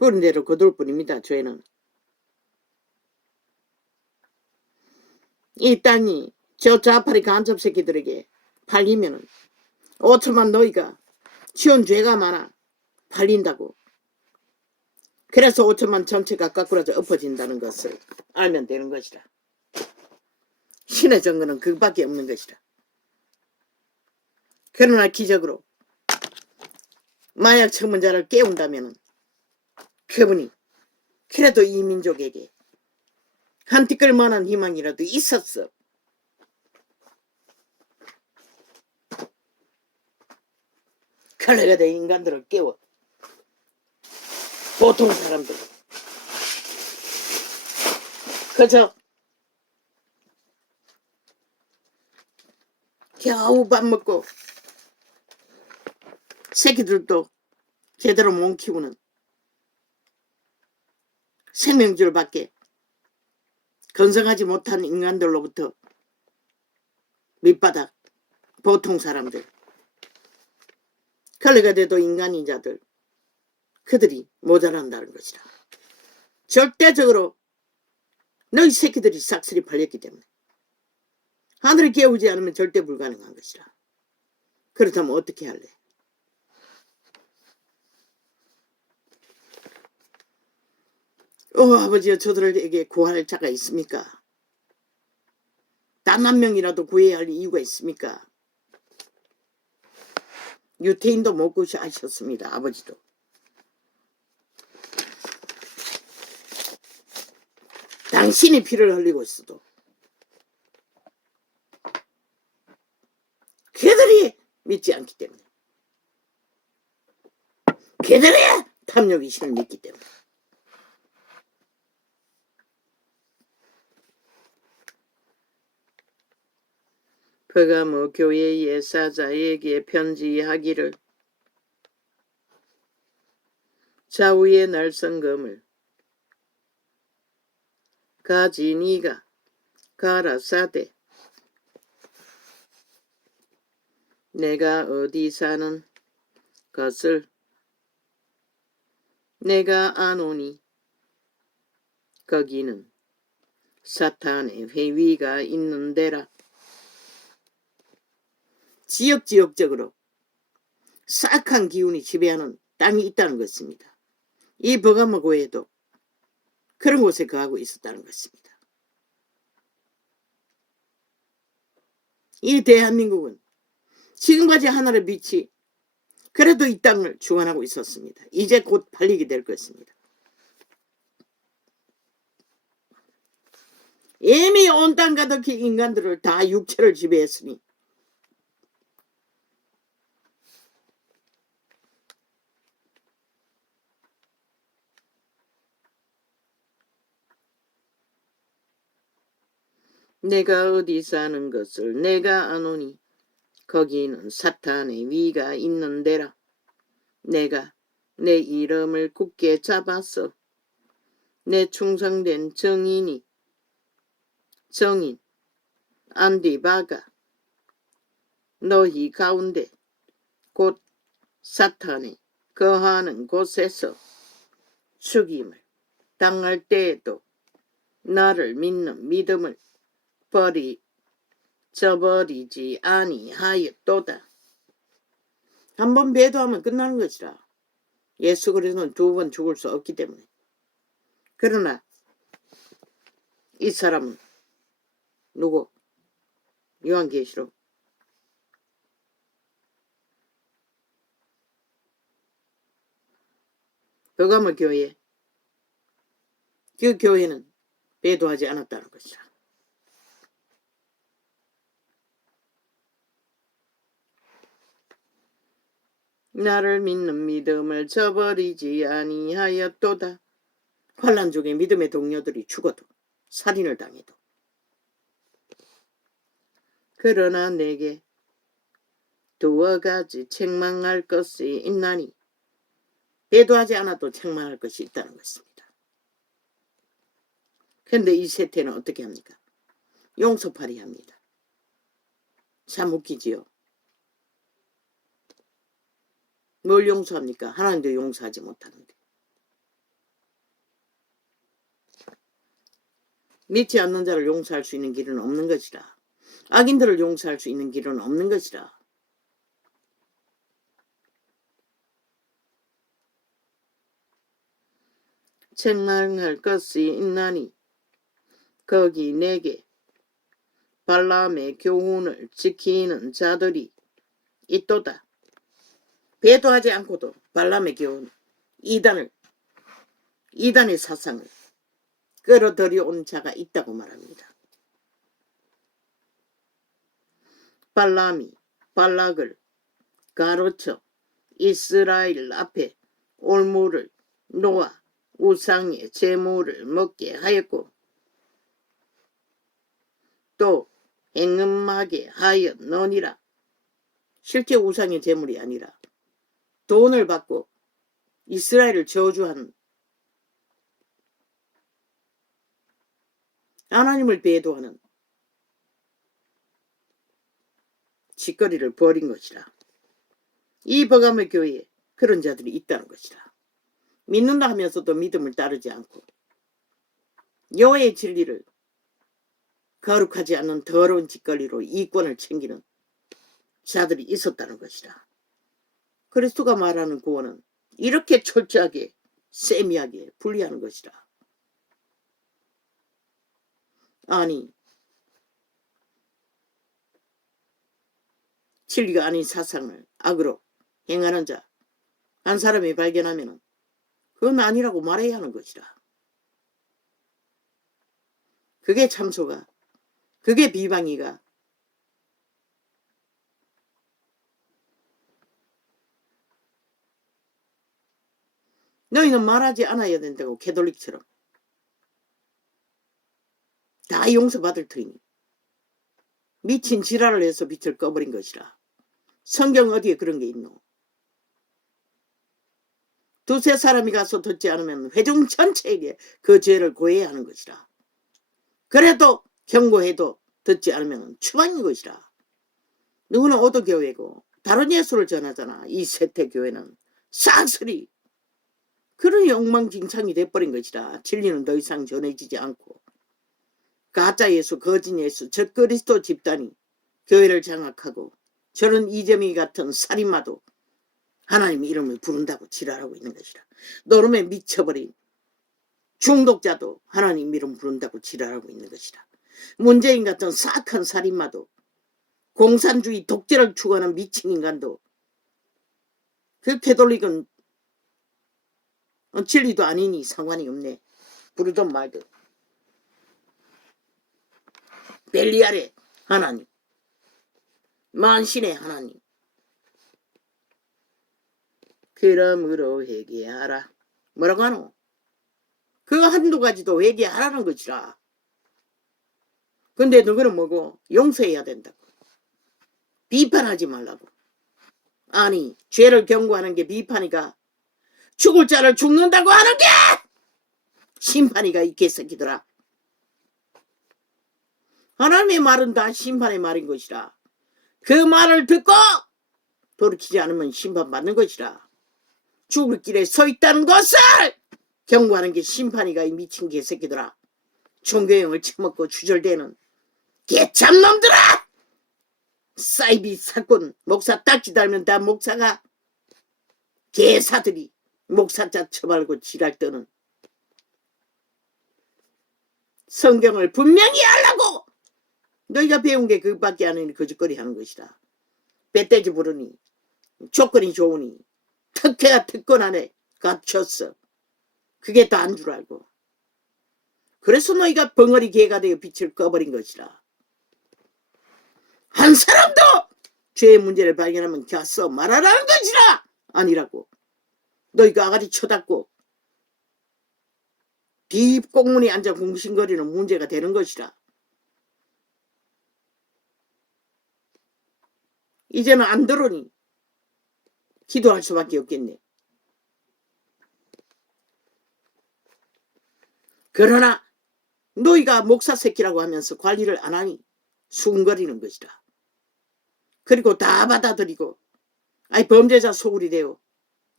부른 대로 거둘 뿐입니다. 죄는. 이 땅이 저 좌파리 간첩 새끼들에게 팔리면은 5천만 너희가 지은 죄가 많아 팔린다고. 그래서 5천만 전체가 까꾸라져 엎어진다는 것을 알면 되는 것이라. 신의 증거는 그밖에 없는 것이라. 그러나 기적으로 마약 처분자를 깨운다면 그분이 그래도 이 민족에게 한 티끌만한 희망이라도 있었어. 그래가 된 인간들을 깨워. 보통 사람들 그저 겨우 밥 먹고 새끼들도 제대로 못 키우는 생명줄밖에 건성하지 못한 인간들로부터 밑바닥 보통 사람들 그래가 돼도 인간인 자들 그들이 모자란다는 것이라. 절대적으로 너희 새끼들이 싹쓸이 팔렸기 때문에 하늘을 깨우지 않으면 절대 불가능한 것이라. 그렇다면 어떻게 할래? 아버지여, 저들에게 구할 자가 있습니까? 단 한 명이라도 구해야 할 이유가 있습니까? 유태인도 못 구하셨습니다. 아버지도. 당신이 피를 흘리고 있어도 걔들이 믿지 않기 때문에, 걔들의 탐욕의식을 믿기 때문에. 버가모 교회의 사자에게 편지하기를 좌우의 날성검을 가지니가 가라사대 내가 어디 사는 것을 내가 아노니 거기는 사탄의 회위가 있는 데라. 지역적으로 싹한 기운이 지배하는 땅이 있다는 것입니다. 이 버가모 교회도 그런 곳에 거하고 있었다는 것입니다. 이 대한민국은 지금까지 하늘의 빛이 그래도 이 땅을 주관하고 있었습니다. 이제 곧 팔리게 될 것입니다. 이미 온 땅 가득히 인간들을 다 육체를 지배했으니 내가 어디 사는 것을 내가 아노니 거기는 사탄의 위가 있는 데라. 내가 내 이름을 굳게 잡았어. 내 충성된 정인 안디바가 너희 가운데 곧 사탄이 거하는 곳에서 죽임을 당할 때에도 나를 믿는 믿음을 저버리지 아니하였도다. 한번 배도하면 끝나는 것이라. 예수 그리스도는 두 번 죽을 수 없기 때문에. 그러나 이 사람은 누구? 요한계시록 버가모 교회, 그 교회는 배도하지 않았다는 것이라. 나를 믿는 믿음을 저버리지 아니하였도다. 환난 중에 믿음의 동료들이 죽어도 살인을 당해도. 그러나 내게 두어 가지 책망할 것이 있나니 배도하지 않아도 책망할 것이 있다는 것입니다. 그런데 이 세태는 어떻게 합니까? 용서팔이 합니다. 참 웃기지요. 뭘 용서합니까? 하나님도 용서하지 못하는데. 믿지 않는 자를 용서할 수 있는 길은 없는 것이라. 악인들을 용서할 수 있는 길은 없는 것이라. 책망할 것이 있나니 거기 내게 발람의 교훈을 지키는 자들이 있도다. 배도하지 않고도 발람의 교훈, 이단의 사상을 끌어들여온 자가 있다고 말합니다. 발람이 발락을 가로쳐 이스라엘 앞에 올무를 놓아 우상의 제물을 먹게 하였고 또 행음하게 하였느니라. 실제 우상의 제물이 아니라 돈을 받고 이스라엘을 저주한 하나님을 배도하는 짓거리를 벌인 것이라. 이 버가모 교회에 그런 자들이 있다는 것이라. 믿는다 하면서도 믿음을 따르지 않고 여호와의 진리를 거룩하지 않는 더러운 짓거리로 이권을 챙기는 자들이 있었다는 것이라. 그리스도가 말하는 구원은 이렇게 철저하게 세미하게 분리하는 것이라. 아니, 진리가 아닌 사상을 악으로 행하는 자 한 사람이 발견하면 그건 아니라고 말해야 하는 것이라. 그게 참소가, 그게 비방이가 너희는 말하지 않아야 된다고 캐톨릭처럼 다 용서받을 터이니 미친 지랄을 해서 빛을 꺼버린 것이라. 성경 어디에 그런 게 있노? 두세 사람이 가서 듣지 않으면 회중 전체에게 그 죄를 고해야 하는 것이라. 그래도 경고해도 듣지 않으면 추방인 것이라. 누구는 오도교회고 다른 예수를 전하잖아. 이 세태교회는 싹쓸이 그런 엉망진창이 돼버린 것이라. 진리는 더 이상 전해지지 않고 가짜 예수, 거짓 예수, 적그리스도 집단이 교회를 장악하고 저런 이재명이 같은 살인마도 하나님 이름을 부른다고 지랄하고 있는 것이라. 노름에 미쳐버린 중독자도 하나님 이름 부른다고 지랄하고 있는 것이라. 문재인 같은 사악한 살인마도 공산주의 독재를 추구하는 미친 인간도 그 캐톨릭은 진리도 아니니 상관이 없네. 부르던 말든 벨리알의 하나님, 만신의 하나님. 그러므로 회개하라. 뭐라고 하노? 그거 한두 가지도 회개하라는 것이라. 근데 너희는 뭐고? 용서해야 된다고. 비판하지 말라고. 아니, 죄를 경고하는 게 비판이가 죽을 자를 죽는다고 하는 게 심판이가 이 개새끼들아. 하나님의 말은 다 심판의 말인 것이라. 그 말을 듣고 돌이키지 않으면 심판받는 것이라. 죽을 길에 서 있다는 것을 경고하는 게 심판이가 이 미친 개새끼들아. 종교형을 처먹고 주절대는 개참놈들아. 사이비 사건 목사 딱지 달면 다 목사가 개사들이 목사자 처벌고 지랄 떠는 성경을 분명히 하려고 너희가 배운 게 그것밖에 안 하니 거짓거리 하는 것이다. 배떼지 부르니 조건이 좋으니 특혜가 특권 안에 갇혔어. 그게 다인 줄 알고. 그래서 너희가 벙어리 개가 되어 빛을 꺼버린 것이라. 한 사람도 죄의 문제를 발견하면 갸서 말하라는 것이라. 아니라고. 너희가 아가리 쳐닫고 뒷공문에 앉아 궁신거리는 문제가 되는 것이라. 이제는 안 들으니 기도할 수밖에 없겠네. 그러나 너희가 목사 새끼라고 하면서 관리를 안 하니 수군거리는 것이라. 그리고 다 받아들이고 아이 범죄자 소굴이 되어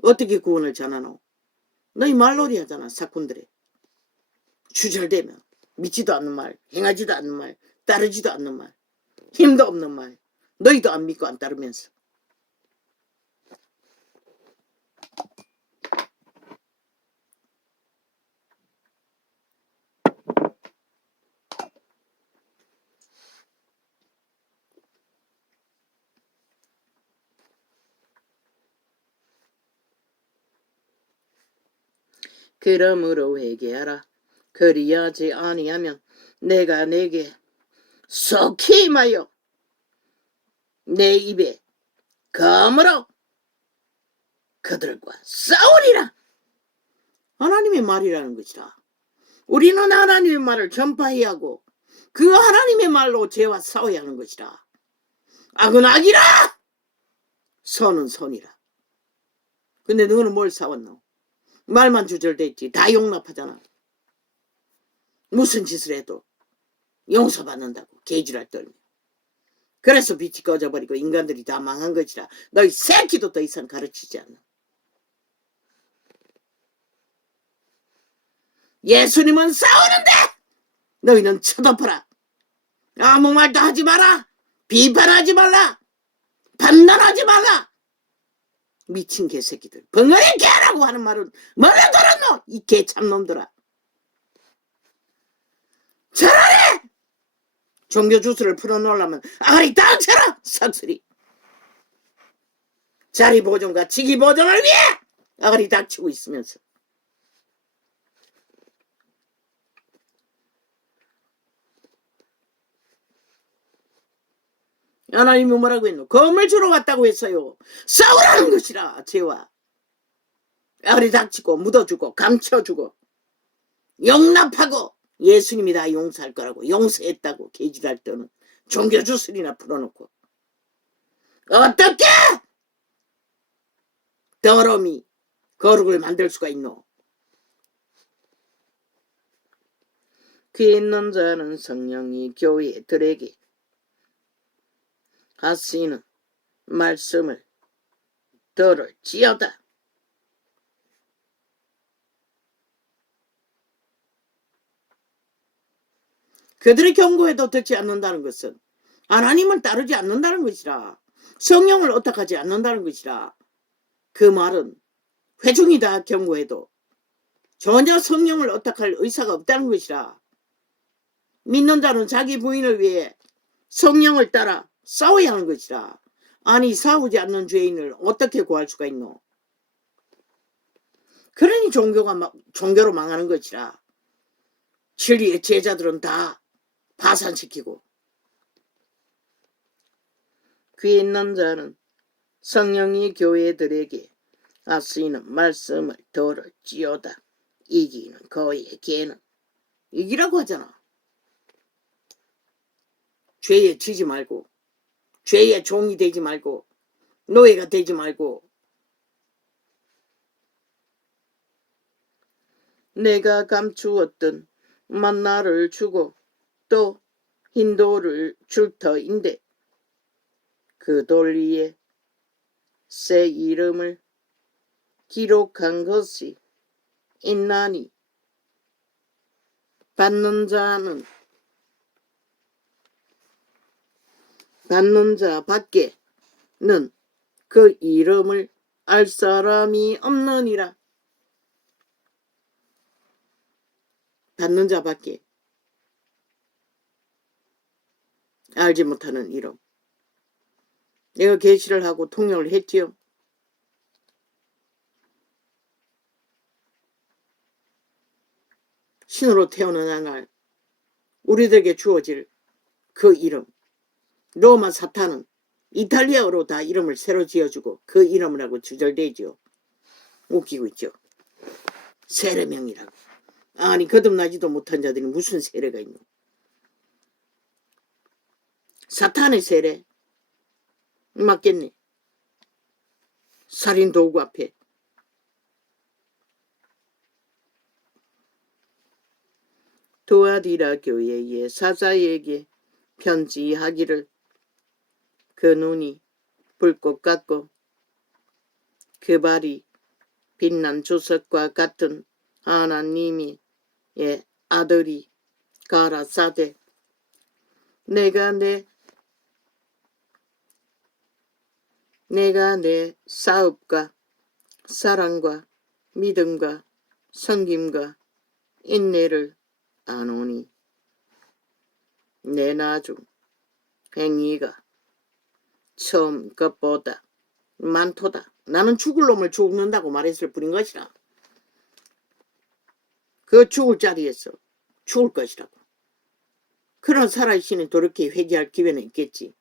어떻게 구원을 전하노? 너희 말놀이 하잖아. 사꾼들에 주절되면 믿지도 않는 말, 행하지도 않는 말, 따르지도 않는 말, 힘도 없는 말, 너희도 안 믿고 안 따르면서. 그러므로 회개하라. 그리하지 아니하면 내가 내게 속히 임하여 내 입에 검으로 그들과 싸우리라. 하나님의 말이라는 것이라. 우리는 하나님의 말을 전파해야 하고 그 하나님의 말로 죄와 싸워야 하는 것이라. 악은 악이라, 선은 선이라. 근데 너는 뭘 싸웠노? 말만 주절됐지. 다 용납하잖아. 무슨 짓을 해도 용서받는다고 개지랄 떨며. 그래서 빛이 꺼져버리고 인간들이 다 망한 것이라. 너희 새끼도 더 이상 가르치지 않아. 예수님은 싸우는데 너희는 쳐덮어라. 아무 말도 하지 마라. 비판하지 말라. 판단하지 말라. 미친 개새끼들. 벙어리 개라고 하는 말은 뭐라 들었노? 이 개참놈들아. 차라리 종교 주스를 풀어놓으려면 아가리 닥쳐라. 삭슬이. 자리 보존과 직위 보존을 위해 아가리 닥치고 있으면서. 하나님이 뭐라고 했노? 검을 주러 왔다고 했어요. 싸우라는 것이라. 죄와 아가리 닥치고 묻어주고 감춰주고 용납하고 예수님이 다 용서할 거라고 용서했다고 개지랄 때는 종교 주술이나 풀어놓고 어떻게 더러움이 거룩을 만들 수가 있노? 귀 있는 자는 성령이 교회들에게 하시는 말씀을 들을지어다. 그들의 경고에도 듣지 않는다는 것은 하나님을 따르지 않는다는 것이라. 성령을 어떡하지 않는다는 것이라. 그 말은 회중이다 경고해도 전혀 성령을 어떡할 의사가 없다는 것이라. 믿는 자는 자기 부인을 위해 성령을 따라 싸워야 하는 것이라. 아니 싸우지 않는 죄인을 어떻게 구할 수가 있노? 그러니 종교로 망하는 것이라. 진리의 제자들은 다 파산시키고. 귀 있는 자는 성령이 교회들에게 하시는 말씀을 들을지어다. 이기는 거의 개는. 이기라고 하잖아. 죄에 지지 말고 죄의 종이 되지 말고 노예가 되지 말고 내가 감추었던 만나를 주고 또 흰 돌을 줄 터인데 그 돌 위에 새 이름을 기록한 것이 있나니 받는 자 밖에는 그 이름을 알 사람이 없느니라. 받는 자밖에 알지 못하는 이름. 내가 계시를 하고 통역을 했지요. 신으로 태어난 날 우리들에게 주어질 그 이름. 로마 사탄은 이탈리아어로 다 이름을 새로 지어주고 그 이름을 하고 주절되죠. 웃기고 있죠. 세례명이라고. 아니 거듭나지도 못한 자들이 무슨 세례가 있노? 사탄의 세례 맞겠네. 살인 도구 앞에 도아디라 교회의 사자에게 편지하기를 그 눈이 불꽃 같고 그 발이 빛난 주석과 같은 하나님의 아들이 가라사대 내가 내 사업과 사랑과 믿음과 섬김과 인내를 아노니 내 나중 행위가 처음 것보다 많도다. 나는 죽을 놈을 죽는다고 말했을 뿐인 것이라. 그 죽을 자리에서 죽을 것이라고. 그런 살아있으니 도렇게 회개할 기회는 있겠지.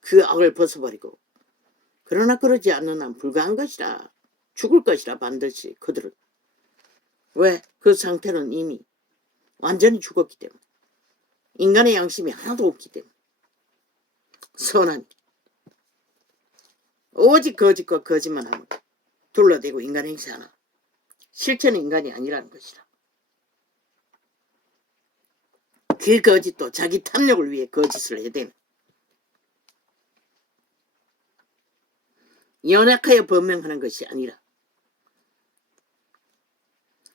그 악을 벗어버리고. 그러나 그러지 않는 한 불가한 것이라. 죽을 것이라 반드시 그들은. 왜? 그 상태는 이미 완전히 죽었기 때문에. 인간의 양심이 하나도 없기 때문에. 선한 오직 거짓과 거짓말하면 둘러대고 인간 행세하나. 실체는 인간이 아니라는 것이라. 그 거짓도 자기 탐욕을 위해 거짓을 해야 되는. 연약하여 변명하는 것이 아니라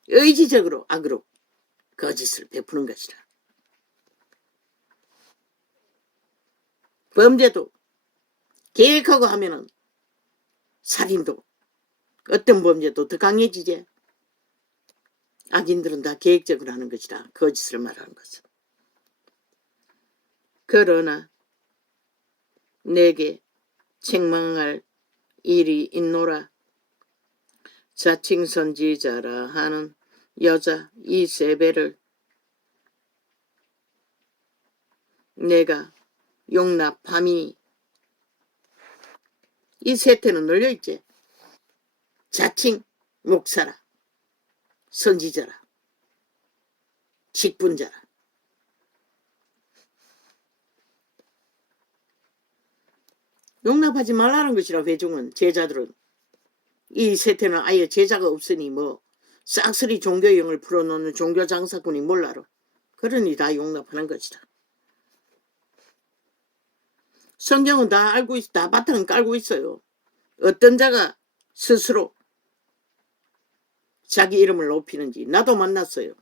의지적으로 악으로 거짓을 베푸는 것이라. 범죄도 계획하고 하면은 살인도 어떤 범죄도 더 강해지지. 악인들은 다 계획적으로 하는 것이라 거짓을 말하는 것은. 그러나 내게 책망할 일이 있노라. 자칭 선지자라 하는 여자 이세벨을 내가 용납함이. 이 세태는 널려있지. 자칭 목사라, 선지자라, 직분자라. 용납하지 말라는 것이라. 회중은, 제자들은. 이 세태는 아예 제자가 없으니 뭐 싹쓸이 종교형을 풀어놓는 종교장사꾼이 뭘 알아. 그러니 다 용납하는 것이다. 성경은 다 알고 있어. 다 바탕은 깔고 있어요. 어떤 자가 스스로 자기 이름을 높이는지 나도 만났어요.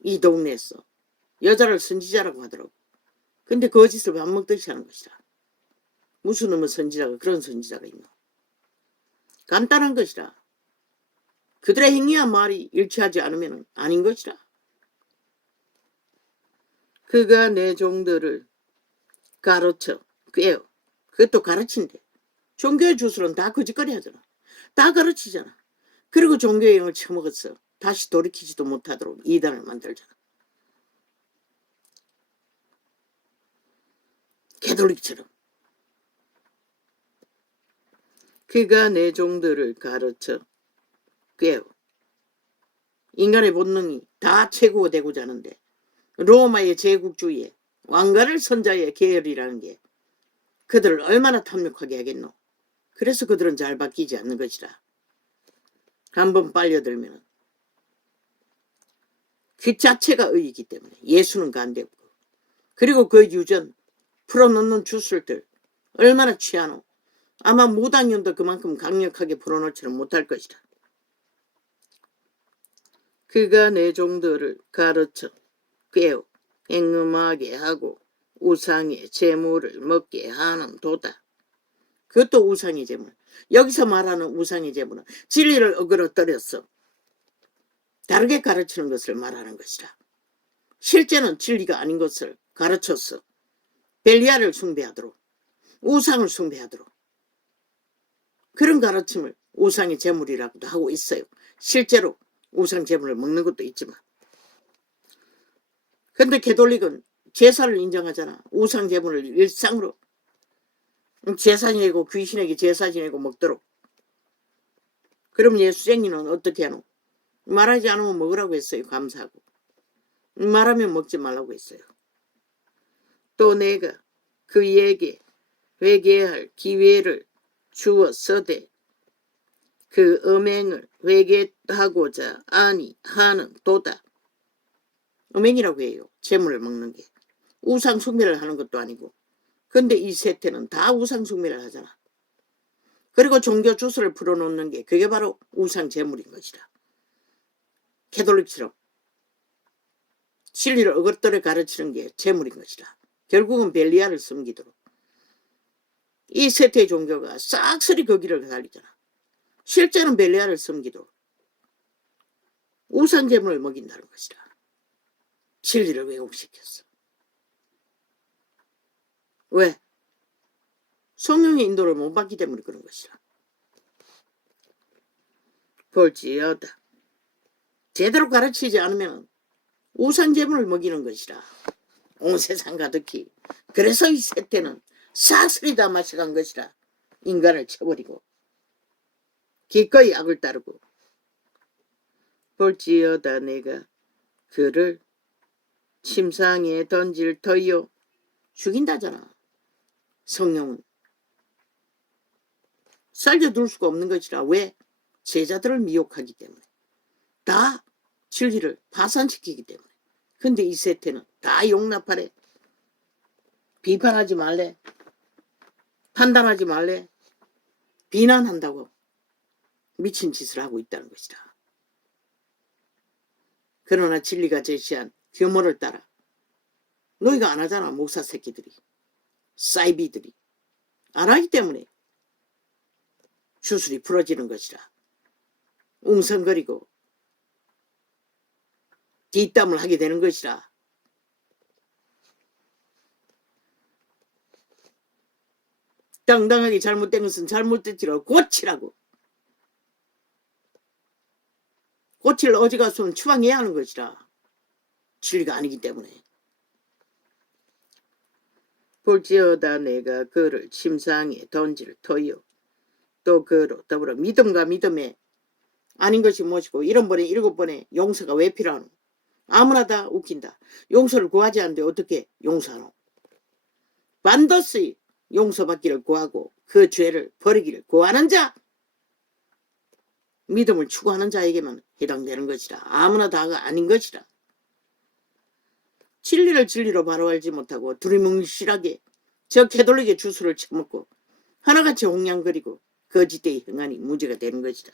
이 동네에서 여자를 선지자라고 하더라고. 근데 거짓을 밥 먹듯이 하는 것이다. 무슨 놈의 선지자가 그런 선지자가 있노. 간단한 것이라. 그들의 행위와 말이 일치하지 않으면 아닌 것이라. 그가 내 종들을 가르쳐 꿰어. 그것도 가르친대. 종교의 주술은 다 거짓거리 하잖아. 다 가르치잖아. 그리고 종교의 영을 처먹었어. 다시 돌이키지도 못하도록 이단을 만들잖아. 개돌릭처럼. 그가 내 종들을 가르쳐 꿰어. 인간의 본능이 다 최고가 되고자 하는데 로마의 제국주의에 왕가를 선자의 계열이라는 게 그들을 얼마나 탐욕하게 하겠노. 그래서 그들은 잘 바뀌지 않는 것이라. 한번 빨려들면 그 자체가 의이기 때문에 예수는 간대없고. 그리고 그 유전 풀어놓는 주술들 얼마나 취하노. 아마 무당년도 그만큼 강력하게 풀어놓지는 못할 것이다. 그가 내 종들을 가르쳐 꿰어 행음하게 하고 우상의 제물을 먹게 하는 도다. 그것도 우상의 제물. 여기서 말하는 우상의 제물은 진리를 어그러뜨렸어. 다르게 가르치는 것을 말하는 것이라. 실제는 진리가 아닌 것을 가르쳤어. 벨리알을 숭배하도록, 우상을 숭배하도록. 그런 가르침을 우상의 제물이라고도 하고 있어요. 실제로 우상 제물을 먹는 것도 있지만. 근데 개돌릭은 제사를 인정하잖아. 우상 제물을 일상으로 제사 지내고 귀신에게 제사 지내고 먹도록. 그럼 예수쟁이는 어떻게 하노? 말하지 않으면 먹으라고 했어요. 감사하고. 말하면 먹지 말라고 했어요. 또 내가 그에게 회개할 기회를 주었으되 그 음행을 회개하고자 아니하는 도다. 음행이라고 해요. 재물을 먹는 게. 우상 숭배를 하는 것도 아니고. 근데 이 세태는 다 우상 숭배를 하잖아. 그리고 종교 주술을 풀어놓는 게 그게 바로 우상 제물인 것이라. 캐톨릭처럼 진리를 어것들에 가르치는 게 재물인 것이다. 결국은 벨리알을 섬기도록. 이 세태의 종교가 싹쓸이 그 길을 달리잖아. 실제는 벨리알을 섬기도록 우상 제물을 먹인다는 것이다. 진리를 왜곡시켰어. 왜? 성령의 인도를 못 받기 때문에 그런 것이다. 볼지어다. 제대로 가르치지 않으면 우상 제물을 먹이는 것이다. 온 세상 가득히. 그래서 이 세태는 싹쓸이 다 마셔간 것이다. 인간을 쳐버리고 기꺼이 악을 따르고. 볼지어다 내가 그를 침상에 던질 터이요. 죽인다잖아. 성령은 살려둘 수가 없는 것이라. 왜? 제자들을 미혹하기 때문에. 다 진리를 파산시키기 때문에. 근데 이 세태는 다 용납하래. 비판하지 말래. 판단하지 말래. 비난한다고 미친 짓을 하고 있다는 것이다. 그러나 진리가 제시한 규모를 따라 너희가 안 하잖아. 목사 새끼들이. 사이비들이. 안 하기 때문에 주술이 풀어지는 것이라. 웅성거리고 뒷담을 하게 되는 것이라. 당당하게 잘못된 것은 잘못됐지라고 고치라고. 고칠 어디 가서는 추방해야 하는 것이라. 진리가 아니기 때문에. 볼지어다 내가 그를 침상에 던질 터이요. 또 그로 더불어 믿음과 믿음에 아닌 것이 무엇이고 7번에 7번에 용서가 왜 필요하노? 아무나 다 웃긴다. 용서를 구하지 않는데 어떻게 용서하노? 반드시 용서받기를 구하고 그 죄를 버리기를 구하는 자, 믿음을 추구하는 자에게만 해당되는 것이라. 아무나 다가 아닌 것이라. 진리를 진리로 바로 알지 못하고 두리뭉실하게 저 캐톨릭의 주술을 처먹고 하나같이 홍냥거리고 거짓되이 행하니 문제가 되는 것이다.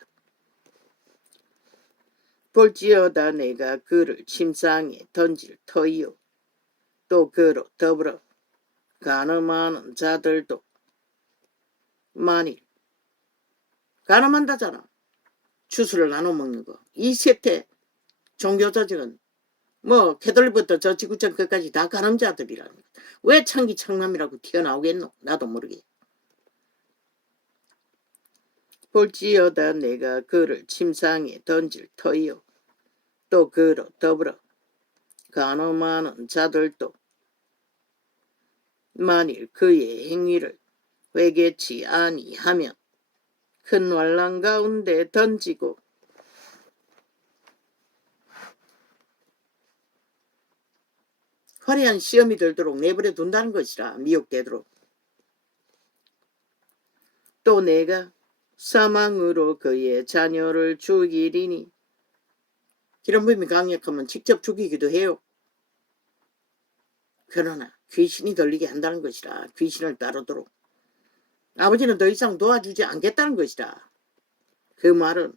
볼지어다 내가 그를 침상에 던질 터이요. 또 그로 더불어 간음하는 자들도 만일 간음한다잖아. 주술을 나눠 먹는 거. 이 세태 종교조직은 뭐 캐톨릭부터 저 지구촌 끝까지 다 간음자들이라는 거. 왜 창기창남이라고 튀어나오겠노? 나도 모르게. 볼지어다 내가 그를 침상에 던질 터이요. 또 그로 더불어 간음하는 자들도 만일 그의 행위를 회개치 아니하면 큰 환난 가운데 던지고 화려한 시험이 들도록 내버려 둔다는 것이라. 미혹되도록. 또 내가 사망으로 그의 자녀를 죽이리니. 기름부음이 강력하면 직접 죽이기도 해요. 그러나 귀신이 들리게 한다는 것이라. 귀신을 따르도록. 아버지는 더 이상 도와주지 않겠다는 것이라. 그 말은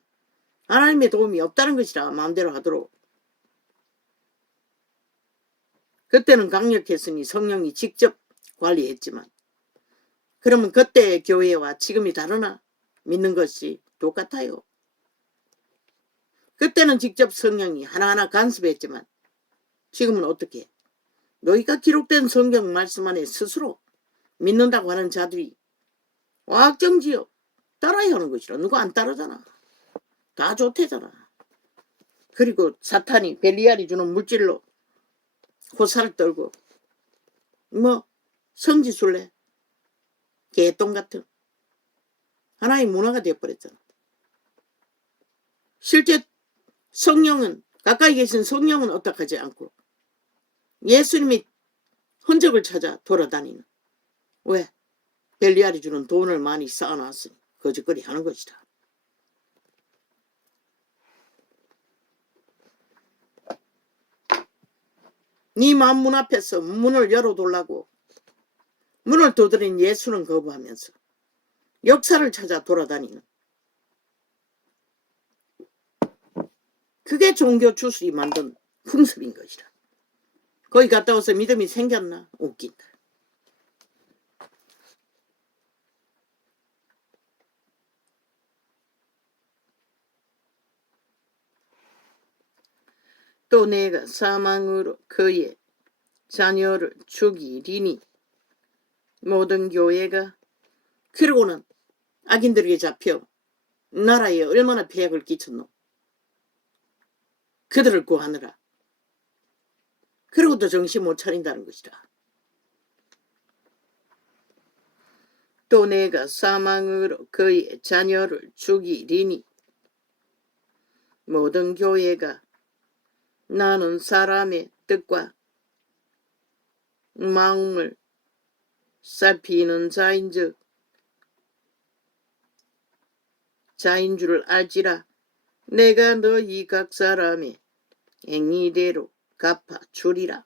하나님의 도움이 없다는 것이라. 마음대로 하도록. 그때는 강력했으니 성령이 직접 관리했지만 그러면 그때의 교회와 지금이 다르나? 믿는 것이 똑같아요. 그때는 직접 성령이 하나하나 간섭했지만 지금은 어떻게? 너희가 기록된 성경 말씀 안에 스스로 믿는다고 하는 자들이 확정지어 따라야 하는 것이라. 누가 안 따르잖아. 다 좋대잖아. 그리고 사탄이 벨리알이 주는 물질로 호사를 떨고 뭐 성지순례 개똥 같은 하나의 문화가 되어버렸잖아. 실제 성령은 가까이 계신 성령은 어떡하지 않고 예수님이 흔적을 찾아 돌아다니는. 왜? 벨리알이 주는 돈을 많이 쌓아놨으니 거짓거리 하는 것이다. 네 마음 문 앞에서 문을 열어두려고 문을 두드린 예수는 거부하면서 역사를 찾아 돌아다니는. 그게 종교 주술이 만든 풍습인 것이라. 거기 갔다 와서 믿음이 생겼나? 웃긴다. 또 내가 사망으로 그의 자녀를 죽이리니 모든 교회가 그러고는 악인들에게 잡혀 나라에 얼마나 폐악을 끼쳤노. 그들을 구하느라. 그러고도 정신 못 차린다는 것이다. 또 내가 사망으로 그의 자녀를 죽이리니 모든 교회가 나는 사람의 뜻과 마음을 살피는 자인즉 자인 줄 알지라. 내가 너희 각 사람의 행위대로 갚아주리라.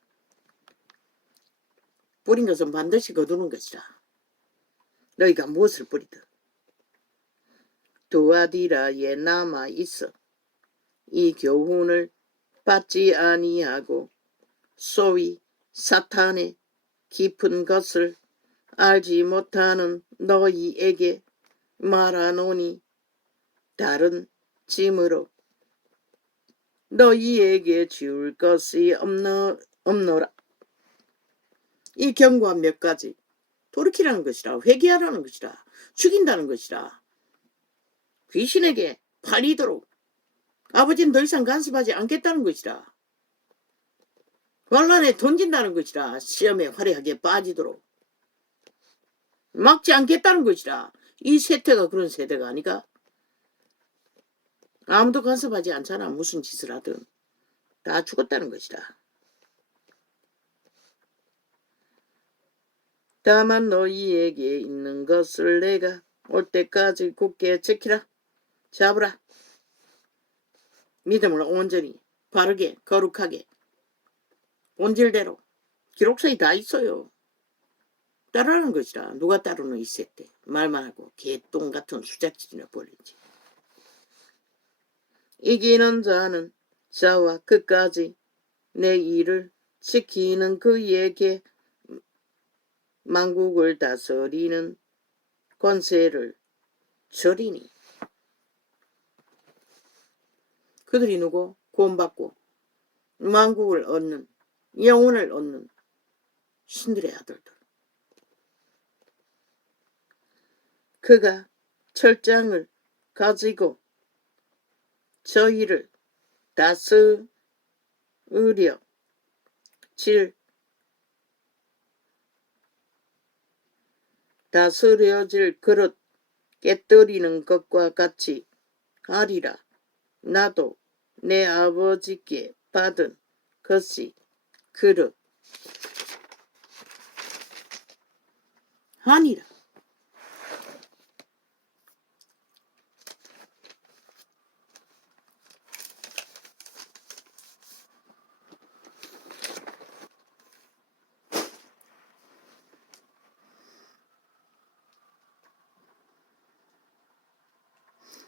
뿌린 것은 반드시 거두는 것이라. 너희가 무엇을 뿌리든 두아디라에 남아 있어 이 교훈을 받지 아니하고 소위 사탄의 깊은 것을 알지 못하는 너희에게 말하노니 다른 짐으로 너희에게 지울 것이 없노라. 이 경고와 몇 가지. 돌이키라는 것이라. 회개하라는 것이라. 죽인다는 것이라. 귀신에게 팔리도록 아버지는 더 이상 간섭하지 않겠다는 것이라. 환란에 던진다는 것이라. 시험에 화려하게 빠지도록 막지 않겠다는 것이라. 이 세태가 그런 세대가 아니가? 아무도 간섭하지 않잖아. 무슨 짓을 하든 다 죽었다는 것이라. 다만 너희에게 있는 것을 내가 올 때까지 굳게 지키라. 잡으라. 믿음을 온전히 바르게 거룩하게 본질대로 기록서에 다 있어요. 따르라는 것이라. 누가 따르는 이 세대. 말만 하고 개똥 같은 수작질이나 벌리지. 이기는 자는 자와 끝까지 내 일을 지키는 그에게 만국을 다스리는 권세를 주리니. 그들이 누구? 구원받고 만국을 얻는 영혼을 얻는 신들의 아들들. 그가 철장을 가지고 저희를 다스려 다스려질 그릇 깨뜨리는 것과 같이 하리라. 나도 내 아버지께 받은 것이 그릇 하니라.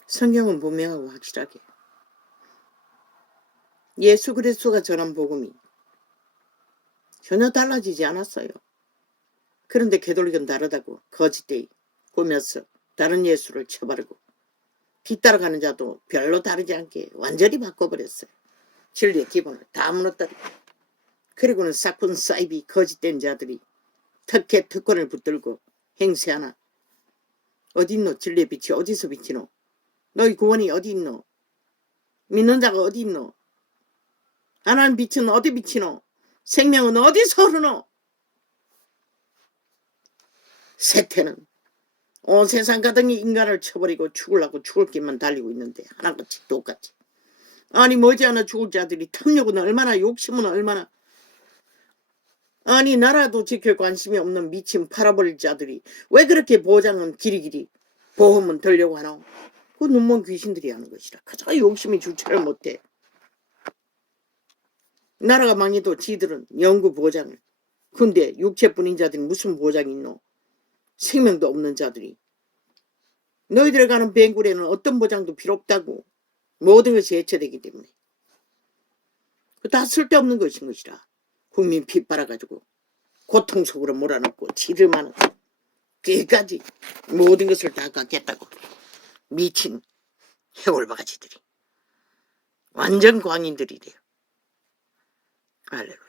성경은 분명하고 확실하게 예수 그리스도가 전한 복음이 전혀 달라지지 않았어요. 그런데 개돌릭은 다르다고 거짓되이 꾸며서 다른 예수를 쳐바르고 뒤따라가는 자도 별로 다르지 않게 완전히 바꿔버렸어요. 진리의 기본을 다 무너뜨리고. 그리고는 싹군 사이비 거짓된 자들이 특권을 붙들고 행세하나. 어디 있노? 진리의 빛이 어디서 비치노? 너희 구원이 어디 있노? 믿는 자가 어디 있노? 하나님 빛은 어디 비치노? 생명은 어디서 흐르노? 세태는 온 세상 가득히 인간을 쳐버리고 죽으려고 죽을 길만 달리고 있는데 하나같이 똑같이. 아니 머지않아 죽을 자들이 탐욕은 얼마나, 욕심은 얼마나. 아니 나라도 지킬 관심이 없는 미친 팔아버릴 자들이 왜 그렇게 보장은 길이길이 보험은 들려고 하노? 그 눈먼 귀신들이 하는 것이라. 그저 욕심이 주체를 못해. 나라가 망해도 지들은 영구 보장을. 근데 육체뿐인 자들이 무슨 보장이 있노? 생명도 없는 자들이. 너희들 가는 뱅굴에는 어떤 보장도 필요 없다고. 모든 것이 해체되기 때문에. 다 쓸데없는 것인 것이라. 국민 피 빨아가지고 고통 속으로 몰아넣고 지들만은 꾀까지 모든 것을 다 갖겠다고 미친 해골바가지들이 완전 광인들이래요. 할렐루야.